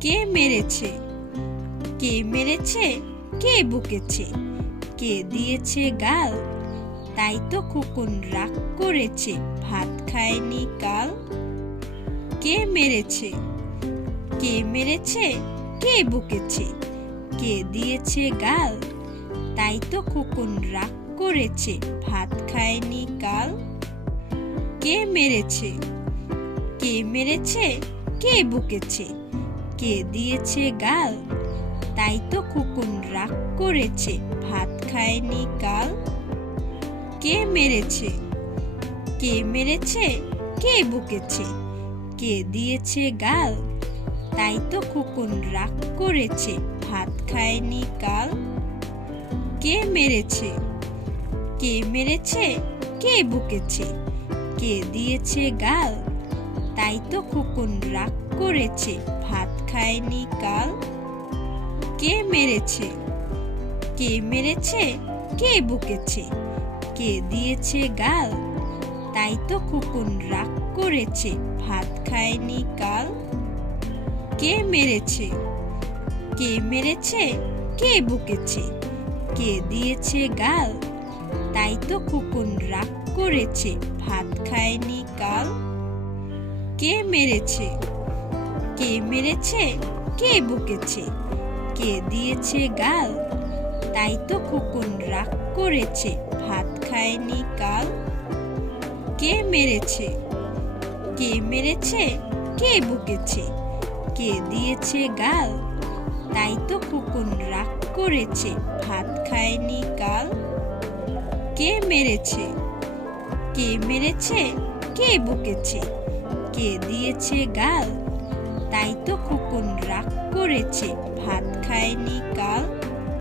কে মেরেছে? কে মেরেছে? কে বকেছে? কে দিয়েছে গাল? তাই তো খোকন রাগ করেছে, ভাত খায়নি কাল। কে মেরেছে? কে মেরেছে? কে বকেছে? কে দিয়েছে গাল? তাই তো খোকন রাগ করেছে, ভাত খায়নি কাল। কে মেরেছে? কে মেরেছে? কে বকেছে? কে দিয়েছে গাল? তাই তো খোকন রাগ করেছে, ভাত খায়নি কাল। কে মেরেছে? কে মেরেছে? কে বকেছে? কে দিয়েছে গাল? তাই তো খোকন রাগ করেছে, ভাত খায়নি কাল। কে মেরেছে? কে মেরেছে? কে বকেছে? কে দিয়েছে গাল? তাই তো খোকন রাগ করেছে, ভাত খায়নি কাল। কে মেরেছে? কে মেরেছে? কে বকেছে? কে দিয়েছে গাল? তাই তো খোকন রাগ করেছে, ভাত খায়নি কাল। কে মেরেছে? কে মেরেছে? কে বকেছে? কে দিয়েছে গাল? তাই তো খোকন রাগ করেছে, ভাত খায়নি কাল। কে মেরেছে? কে মেরেছে? কে বকেছে? কে দিয়েছে গাল? তাই তো খোকন রাগ করেছে, ভাত খায়নি কাল। কে মেরেছে? কে মেরেছে? কে বকেছে? কে দিয়েছে গাল? তাই তো খোকন রাগ করেছে, ভাত খায়নি কাল। কে মেরেছে? কে মেরেছে? কে বকেছে? কে দিয়েছে গাল? তাই তো খোকন রাগ করেছে,